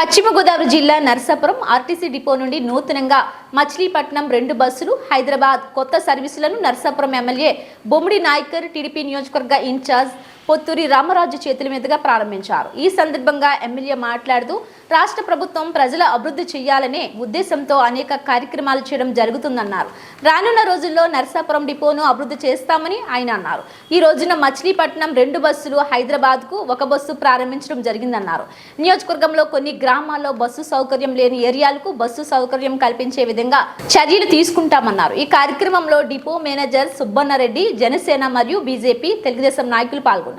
పశ్చిమ గోదావరి జిల్లా Narasapuram RTC depot నుండి నూతనంగా మచిలీపట్నం రెండు బస్సులు హైదరాబాద్ కొత్త సర్వీసులను నరసాపురం ఎమ్మెల్యే బొమ్మిడి నాయకర్ టీడీపీ నియోజకవర్గ ఇన్ఛార్జ్ పొత్తూరి రామరాజు చేతుల మీదుగా ప్రారంభించారు. ఈ సందర్భంగా ఎమ్మెల్యే మాట్లాడుతూ రాష్ట్ర ప్రభుత్వం ప్రజల అభివృద్ధి చేయాలనే ఉద్దేశంతో అనేక కార్యక్రమాలు చేయడం జరుగుతుందన్నారు. రానున్న రోజుల్లో నరసాపురం డిపోను అభివృద్ధి చేస్తామని ఆయన అన్నారు. ఈ రోజున మచిలీపట్నం రెండు బస్సులు హైదరాబాద్కు ఒక బస్సు ప్రారంభించడం జరిగిందన్నారు. నియోజకవర్గంలో కొన్ని గ్రామాల్లో బస్సు సౌకర్యం లేని ఏరియాలకు బస్సు సౌకర్యం కల్పించే విధంగా చర్యలు తీసుకుంటామన్నారు. ఈ కార్యక్రమంలో డిపో మేనేజర్ సుబ్బన్నారెడ్డి జనసేన మరియు బీజేపీ తెలుగుదేశం నాయకులు పాల్గొన్నారు.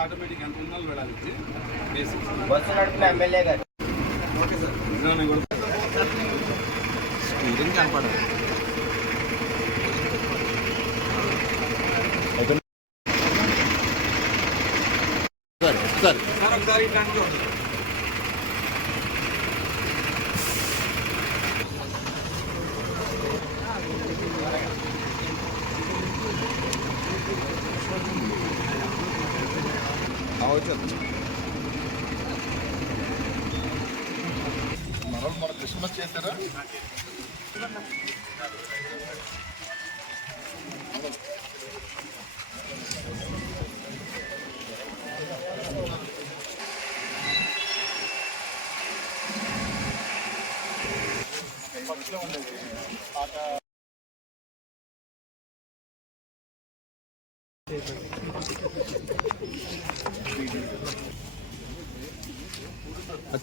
ఆటోమేటిక్ ఎంత ఉండాలి వెళ్ళాలి బేసిక్స్ బస్సు నడిపిన ఎమ్మెల్యే గారు నిజాన్ని కూడా స్టీరింగ్ కనపడదు సరే సరే సార్ ఒకసారి ఇట్లాంటివి మనం మన క్రిస్మస్ చేశారా? అది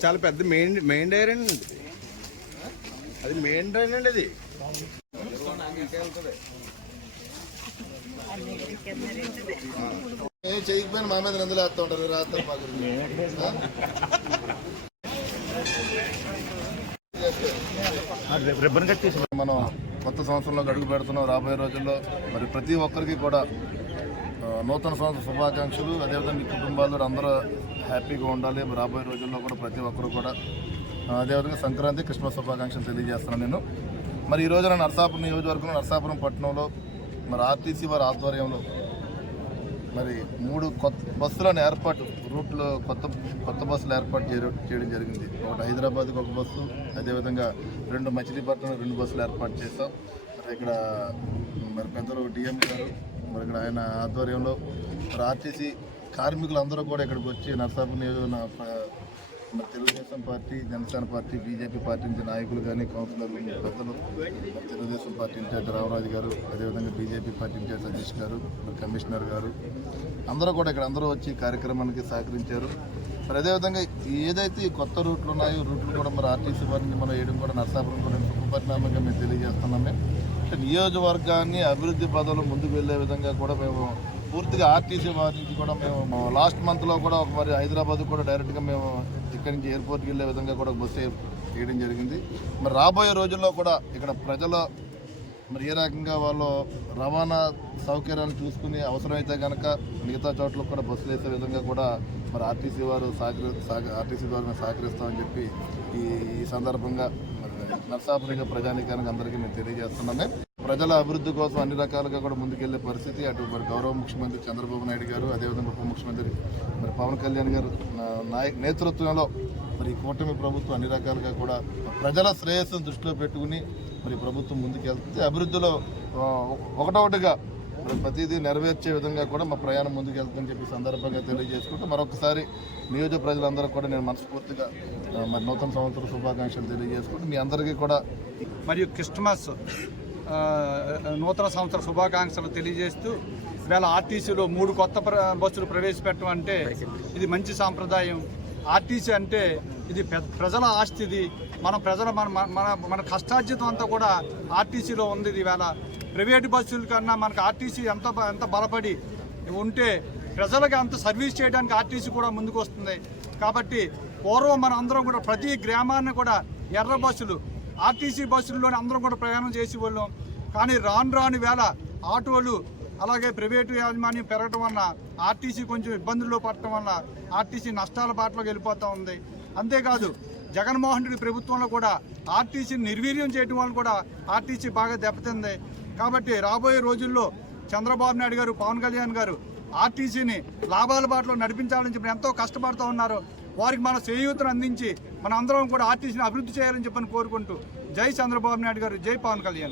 చాలా పెద్ద మెయిన్ మెయిన్ డైర్ అండి అది మెయిన్ డైర్ అండి అది ఏం చేయకపోయినా మా మీద నిందలు వేస్తూ ఉంటారు. రాత్రి మనం కొత్త సంవత్సరంలో అడుగు పెడుతున్నాం. రాబోయే రోజుల్లో మరి ప్రతి ఒక్కరికి కూడా నూతన సంవత్సర శుభాకాంక్షలు. అదేవిధంగా మీ కుటుంబాలు అందరూ హ్యాపీగా ఉండాలి. రాబోయే రోజుల్లో కూడా ప్రతి ఒక్కరు కూడా అదేవిధంగా సంక్రాంతి క్రిస్మస్ శుభాకాంక్షలు తెలియజేస్తున్నాను నేను. మరి ఈ రోజున నరసాపురం నియోజకవర్గం నరసాపురం పట్టణంలో మరి ఆర్టీసీ వారి ఆధ్వర్యంలో మరి మూడు కొత్త బస్సులను ఏర్పాటు రూట్లో కొత్త కొత్త బస్సులు ఏర్పాటు చేయడం జరిగింది. ఒకటి హైదరాబాద్కి ఒక బస్సు అదేవిధంగా రెండు మచిలీపట్నం రెండు బస్సులు ఏర్పాటు చేస్తాం మరి ఇక్కడ మరి పెద్దలు డిఎం గారు మరి ఇక్కడ ఆయన ఆధ్వర్యంలో మరి ఆర్టీసీ కార్మికులందరూ కూడా ఇక్కడికి వచ్చి నర్సాపూర్ నియోజక మరి Telugu Desam party Janasena party BJP party నుంచి నాయకులు కానీ కౌన్సిలర్లు పెద్దలు తెలుగుదేశం పార్టీ ఇన్ఛార్జ్ రామరాజు గారు అదేవిధంగా బీజేపీ పార్టీ ఇన్ఛార్జ్ సతీష్ గారు కమిషనర్ గారు అందరూ కూడా ఇక్కడ అందరూ వచ్చి కార్యక్రమానికి సహకరించారు. మరి అదేవిధంగా ఏదైతే కొత్త రూట్లు ఉన్నాయో రూట్లు కూడా మరి ఆర్టీసీ వారిని మనం వేయడం కూడా నర్సాపురం కూడా శుభ మేము తెలియజేస్తున్నామే అంటే నియోజకవర్గాన్ని అభివృద్ధి పదంలో ముందుకు వెళ్ళే విధంగా కూడా మేము పూర్తిగా ఆర్టీసీ వారి నుంచి కూడా మేము లాస్ట్ మంత్లో కూడా ఒక మరి హైదరాబాద్ కూడా డైరెక్ట్గా మేము ఇక్కడి నుంచి ఎయిర్పోర్ట్కి వెళ్ళే విధంగా కూడా బస్సు చేయడం జరిగింది. మరి రాబోయే రోజుల్లో కూడా ఇక్కడ ప్రజల మరి ఏ రకంగా వాళ్ళు రవాణా సౌకర్యాలు చూసుకుని అవసరమైతే కనుక మిగతా చోట్ల కూడా బస్సులు వేసే విధంగా కూడా మరి ఆర్టీసీ వారు సహకరి ఆర్టీసీ ద్వారా మేము సహకరిస్తామని చెప్పి ఈ ఈ సందర్భంగా మరి నర్సాపురంగా ప్రజానికానికి అందరికీ మేము తెలియజేస్తున్నామే. ప్రజల అభివృద్ధి కోసం అన్ని రకాలుగా కూడా ముందుకెళ్ళే పరిస్థితి. అటు మరి గౌరవ ముఖ్యమంత్రి చంద్రబాబు నాయుడు గారు అదేవిధంగా ఉప ముఖ్యమంత్రి మరి పవన్ కళ్యాణ్ గారు నాయక నేతృత్వంలో మరి ఈ కూటమి ప్రభుత్వం అన్ని రకాలుగా కూడా ప్రజల శ్రేయస్సును దృష్టిలో పెట్టుకుని మరి ప్రభుత్వం ముందుకెళ్తే అభివృద్ధిలో ఒకటొకటిగా ప్రతిదీ నెరవేర్చే విధంగా కూడా మా ప్రయాణం ముందుకెళ్తుందని చెప్పి సందర్భంగా తెలియజేసుకుంటూ మరొకసారి నియోజక ప్రజలందరూ కూడా నేను మనస్ఫూర్తిగా మరి నూతన సంవత్సర శుభాకాంక్షలు తెలియజేసుకుంటూ మీ అందరికీ కూడా మరియు క్రిస్మస్ నూతన సంవత్సర శుభాకాంక్షలు తెలియజేస్తూ ఇవాళ ఆర్టీసీలో మూడు కొత్త ప్ర- బస్సులు ప్రవేశపెట్టడం అంటే ఇది మంచి సాంప్రదాయం. ఆర్టీసీ అంటే ఇది పె- ప్రజల ఆస్తిది. మన ప్రజల మన మన మన కష్టార్జితం అంతా కూడా ఆర్టీసీలో ఉంది ఇవాళ. ప్రైవేట్ బస్సుల కన్నా మనకు ఆర్టీసీ ఎంత ఎంత బలపడి ఉంటే ప్రజలకు అంత సర్వీస్ చేయడానికి ఆర్టీసీ కూడా ముందుకు వస్తుంది కాబట్టి పూర్వం మన అందరం కూడా ప్రతి గ్రామాన్ని కూడా ఎర్ర బస్సులు ఆర్టీసీ బస్సుల్లోనే అందరం కూడా ప్రయాణం చేసి వాళ్ళం కానీ రాను రాని వేళ ఆటోలు అలాగే ప్రైవేటు యాజమాన్యం పెరగటం వల్ల ఆర్టీసీ కొంచెం ఇబ్బందుల్లో పడటం వల్ల ఆర్టీసీ నష్టాల బాటలోకి వెళ్ళిపోతూ ఉంది. అంతేకాదు జగన్మోహన్ రెడ్డి ప్రభుత్వంలో కూడా ఆర్టీసీని నిర్వీర్యం చేయడం వల్ల కూడా ఆర్టీసీ బాగా దెబ్బతింది. కాబట్టి రాబోయే రోజుల్లో చంద్రబాబు నాయుడు గారు పవన్ కళ్యాణ్ గారు ఆర్టీసీని లాభాల బాటలో నడిపించాలని చెప్పి ఎంతో కష్టపడుతూ ఉన్నారు. వారికి మన చేయూతను అందించి మన అందరం కూడా ఆర్టీసీని అభివృద్ధి చేయాలని చెప్పని కోరుకుంటూ జై చంద్రబాబు నాయుడు గారు జై పవన్ కళ్యాణ్.